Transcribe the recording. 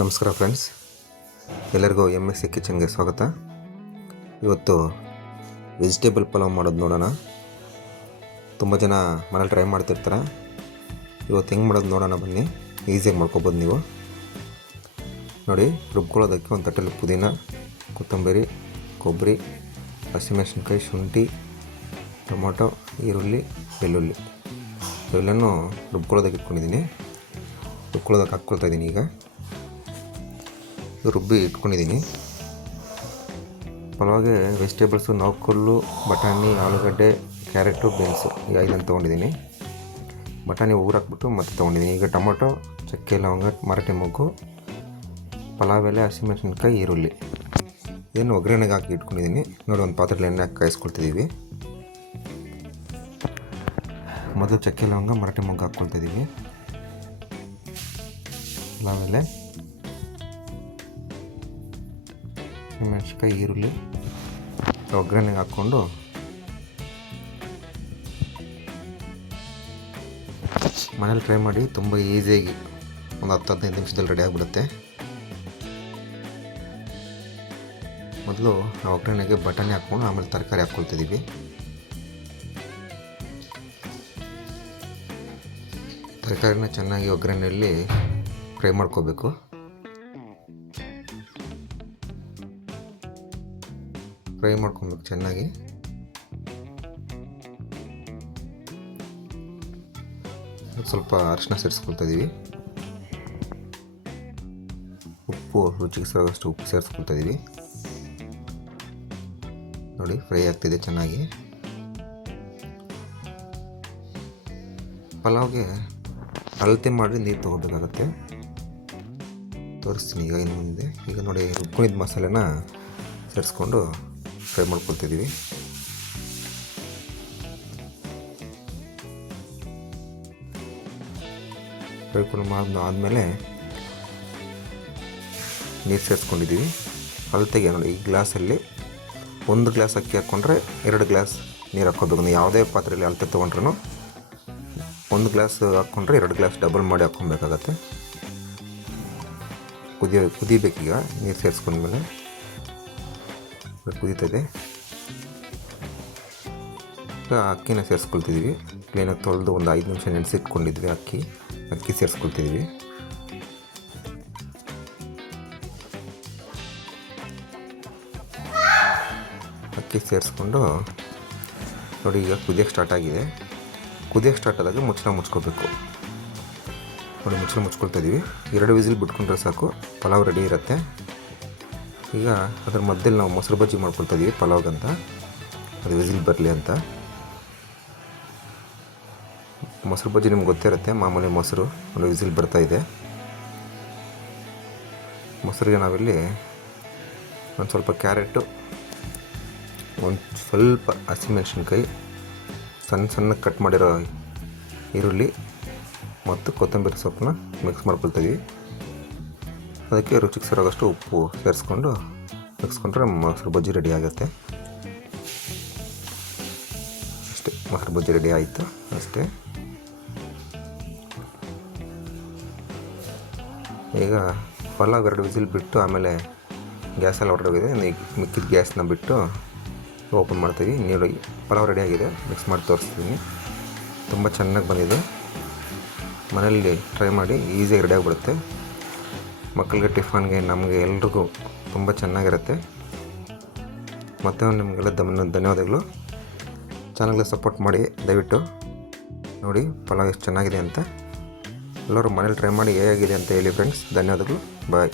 ನಮಸ್ಕಾರ ಫ್ರೆಂಡ್ಸ್, ಎಲ್ಲರಿಗೂ MS ಕಿಚನ್ಗೆ ಸ್ವಾಗತ. ಇವತ್ತು ವೆಜಿಟೇಬಲ್ ಪಲಾವ್ ಮಾಡೋದು ನೋಡೋಣ. ತುಂಬ ಜನ ಮನೇಲಿ ಟ್ರೈ ಮಾಡ್ತಿರ್ತಾರೆ. ಇವತ್ತು ಹೆಂಗೆ ಮಾಡೋದು ನೋಡೋಣ ಬನ್ನಿ. ಈಸಿಯಾಗಿ ಮಾಡ್ಕೊಬೋದು ನೀವು. ನೋಡಿ, ರುಬ್ಕೊಳ್ಳೋದಕ್ಕೆ ಒಂದು ತಟ್ಟೆಲಿ ಪುದೀನ, ಕೊತ್ತಂಬರಿ, ಕೊಬ್ಬರಿ, ಹಸಿಮೆಣಸಿನ್ಕಾಯಿ, ಶುಂಠಿ, ಟೊಮೊಟೊ, ಈರುಳ್ಳಿ, ಬೆಳ್ಳುಳ್ಳಿ ಇವೆಲ್ಲನೂ ರುಬ್ಕೊಳ್ಳೋದಕ್ಕೆ ಇಟ್ಕೊಂಡಿದ್ದೀನಿ. ರುಬ್ಕೊಳ್ಳೋದಕ್ಕೆ ಹಾಕ್ಕೊಳ್ತಾ ಇದ್ದೀನಿ. ಈಗ ರುಬ್ಬಿ ಇಟ್ಕೊಂಡಿದ್ದೀನಿ. ಪಲಾವ್ಗೆ ವೆಜಿಟೇಬಲ್ಸು ನೌಕಲ್ಲು, ಬಟಾಣಿ, ಆಲೂಗಡ್ಡೆ, ಕ್ಯಾರೆಟು, ಬೀನ್ಸು ಈ 5 ತೊಗೊಂಡಿದ್ದೀನಿ. ಬಟಾಣಿ ಊರಾಕ್ಬಿಟ್ಟು ಮತ್ತೆ ತೊಗೊಂಡಿದ್ದೀನಿ. ಈಗ ಟೊಮೊಟೊ, ಚಕ್ಕೆ, ಲವಂಗ, ಮರಾಠಿ ಮೊಗ್ಗು, ಪಲಾವ್ ಎಲೆ, ಹಸಿಮೆಣಸಿನ್ಕಾಯಿ, ಈರುಳ್ಳಿ ಇದನ್ನು ಒಗ್ಗರಣೆಗೆ ಹಾಕಿ ಇಟ್ಕೊಂಡಿದ್ದೀನಿ. ನೋಡಿ, ಒಂದು ಪಾತ್ರೆಯಲ್ಲಿ ಎಣ್ಣೆ ಹಾಕಿ ಕಾಯಿಸ್ಕೊಳ್ತಿದ್ದೀವಿ. ಮೊದಲು ಚಕ್ಕೆ, ಲವಂಗ, ಮರಾಠಿ ಮೊಗ್ಗು ಹಾಕ್ಕೊಳ್ತಿದ್ದೀವಿ. ಪಲಾವ್ ಎಲೆ, ಮೆಣಸಿನ್ಕಾಯಿ, ಈರುಳ್ಳಿ ಒಗ್ಗರಣೆಗೆ ಹಾಕ್ಕೊಂಡು ಮನೇಲಿ ಟ್ರೈ ಮಾಡಿ. ತುಂಬ ಈಸಿಯಾಗಿ ಒಂದು 10-15 ನಿಮಿಷದಲ್ಲಿ ರೆಡಿ ಆಗಿಬಿಡುತ್ತೆ. ಮೊದಲು ಆ ಒಗ್ಗರಣೆಗೆ ಬಟಾಣಿ ಹಾಕ್ಕೊಂಡು ಆಮೇಲೆ ತರಕಾರಿ ಹಾಕ್ಕೊಳ್ತಿದ್ದೀವಿ. ತರಕಾರಿನ ಚೆನ್ನಾಗಿ ಒಗ್ಗರಣೆಯಲ್ಲಿ ಫ್ರೈ ಮಾಡ್ಕೋಬೇಕು. ಫ್ರೈ ಮಾಡ್ಕೊಬೇಕು ಚೆನ್ನಾಗಿ. ಸ್ವಲ್ಪ ಅರಿಶಿನ ಸೇರಿಸ್ಕೊಳ್ತಾ ಇದ್ದೀವಿ. ಉಪ್ಪು ರುಚಿಗೆ ಸರಿಯಾದಷ್ಟು ಉಪ್ಪು ಸೇರಿಸ್ಕೊಳ್ತಾ ಇದ್ದೀವಿ. ನೋಡಿ, ಫ್ರೈ ಆಗ್ತಿದೆ ಚೆನ್ನಾಗಿ. ಪಲಾವ್ಗೆ ಅಳತೆ ಮಾಡಿ ನೀರು ತೊಗೋಬೇಕಾಗತ್ತೆ. ತೋರಿಸ್ತೀನಿ ಈಗ ಇನ್ನು ಮುಂದೆ. ಈಗ ನೋಡಿ, ರುಬ್ಕೊಂಡಿದ್ದ ಮಸಾಲೆನ ಸೇರಿಸ್ಕೊಂಡು ಫ್ರೈ ಮಾಡ್ಕೊಳ್ತಿದ್ದೀವಿ. ಫ್ರೈ ಆದಮೇಲೆ ನೀರು ಸೇರಿಸ್ಕೊಂಡಿದ್ದೀವಿ. ಅಳತೆಗೆ ನೋಡಿ, ಈ ಗ್ಲಾಸಲ್ಲಿ 1 ಗ್ಲಾಸ್ ಅಕ್ಕಿ ಹಾಕ್ಕೊಂಡ್ರೆ 2 ಗ್ಲಾಸ್ ನೀರು ಹಾಕ್ಕೋಬೇಕು. ಯಾವುದೇ ಪಾತ್ರೆಯಲ್ಲಿ ಅಳತೆ ತೊಗೊಂಡ್ರೂ 1 ಗ್ಲಾಸ್ ಹಾಕ್ಕೊಂಡ್ರೆ 2 ಗ್ಲಾಸ್ ಡಬಲ್ ಮಾಡಿ ಹಾಕ್ಕೊಬೇಕಾಗತ್ತೆ. ಕುದಿಬೇಕೀಗ. ನೀರು ಸೇರಿಸ್ಕೊಂಡ್ಮೇಲೆ ಕುದೀತದೆ. ಈಗ ಅಕ್ಕಿನ ಸೇರಿಸ್ಕೊಳ್ತಿದ್ದೀವಿ. ಕ್ಲೀನಾಗಿ ತೊಳೆದು ಒಂದು 5 ನಿಮಿಷ ನೆನೆಸಿಟ್ಕೊಂಡಿದ್ವಿ. ಅಕ್ಕಿ ಸೇರಿಸ್ಕೊಳ್ತಿದ್ದೀವಿ. ಅಕ್ಕಿ ಸೇರಿಸ್ಕೊಂಡು ನೋಡಿ, ಈಗ ಕುದಿಯೋಕ್ಕೆ ಸ್ಟಾರ್ಟ್ ಆಗಿದೆ. ಕುದಿಯೋಕ್ಕೆ ಸ್ಟಾರ್ಟ್ ಆದಾಗ ಮುಚ್ಕೋಬೇಕು. ನೋಡಿ, ಮುಚ್ಕೊಳ್ತಾ ಇದ್ದೀವಿ. 2 ವಿಸಿಲ್ ಬಿಟ್ಕೊಂಡ್ರೆ ಸಾಕು, ಪಲಾವ್ ರೆಡಿ ಇರುತ್ತೆ. ಈಗ ಅದರ ಮಧ್ಯದಲ್ಲಿ ನಾವು ಮೊಸರು ಬಜ್ಜಿ ಮಾಡ್ಕೊಳ್ತಾ ಇದ್ದೀವಿ ಪಲಾವ್ಗಂತ. ಅದು ವಿಸಿಲ್ ಬರಲಿ ಅಂತ. ಮೊಸರು ಬಜ್ಜಿ ನಿಮ್ಗೆ ಗೊತ್ತೇ ಇರುತ್ತೆ, ಮಾಮೂಲಿ ಮೊಸರು. ಒಂದು ವಿಸಿಲ್ ಬರ್ತಾ ಇದೆ. ಮೊಸರಿಗೆ ನಾವಿಲ್ಲಿ ಒಂದು ಸ್ವಲ್ಪ ಕ್ಯಾರೆಟು, ಒಂದು ಸ್ವಲ್ಪ ಹಸಿಮೆಣಸಿನ್ಕಾಯಿ, ಸಣ್ಣ ಕಟ್ ಮಾಡಿರೋ ಈರುಳ್ಳಿ ಮತ್ತು ಕೊತ್ತಂಬರಿ ಸೊಪ್ಪನ್ನ ಮಿಕ್ಸ್ ಮಾಡ್ಕೊಳ್ತಾಯಿದ್ವಿ. ಅದಕ್ಕೆ ರುಚಿಗೆ ಸರಿಯಾದಷ್ಟು ಉಪ್ಪು ಸೇರಿಸ್ಕೊಂಡು ಮಿಕ್ಸ್ಕೊಂಡ್ರೆ ಮೊಸರು ಬಜ್ಜಿ ರೆಡಿ ಆಗುತ್ತೆ. ಅಷ್ಟೇ, ಮೊಸರು ಬಜ್ಜಿ ರೆಡಿ ಆಯಿತು ಅಷ್ಟೇ. ಈಗ ಪಲಾವ್ 2 ವಿಸಿಲ್ ಬಿಟ್ಟು ಆಮೇಲೆ ಗ್ಯಾಸೆಲ್ಲ ಹೊರಟೋಗಿದೆ. ಮಿಕ್ಕಿದ ಗ್ಯಾಸ್ನ ಬಿಟ್ಟು ಓಪನ್ ಮಾಡ್ತೀವಿ. ನೀರು ಪಲಾವ್ ರೆಡಿ ಆಗಿದೆ. ಮಿಕ್ಸ್ ಮಾಡಿ ತೋರಿಸ್ತೀನಿ. ತುಂಬ ಚೆನ್ನಾಗಿ ಬಂದಿದೆ. ಮನೆಯಲ್ಲಿ ಟ್ರೈ ಮಾಡಿ, ಈಸಿಯಾಗಿ ರೆಡಿ ಆಗಿಬಿಡುತ್ತೆ. ಮಕ್ಕಳಿಗೆ, ಟಿಫನ್ಗೆ, ನಮಗೆ ಎಲ್ರಿಗೂ ತುಂಬ ಚೆನ್ನಾಗಿರುತ್ತೆ. ಮತ್ತೆ ನಿಮಗೆಲ್ಲ ಧನ್ಯವಾದಗಳು. ಚಾನಲ್ಗೆ ಸಪೋರ್ಟ್ ಮಾಡಿ ದಯವಿಟ್ಟು. ನೋಡಿ ಪಲಾವ್ ಎಷ್ಟು ಚೆನ್ನಾಗಿದೆ ಅಂತ. ಎಲ್ಲರೂ ಮನೇಲಿ ಟ್ರೈ ಮಾಡಿ ಹೇಗಿದೆ ಅಂತ ಹೇಳಿ ಫ್ರೆಂಡ್ಸ್. ಧನ್ಯವಾದಗಳು. ಬಾಯ್.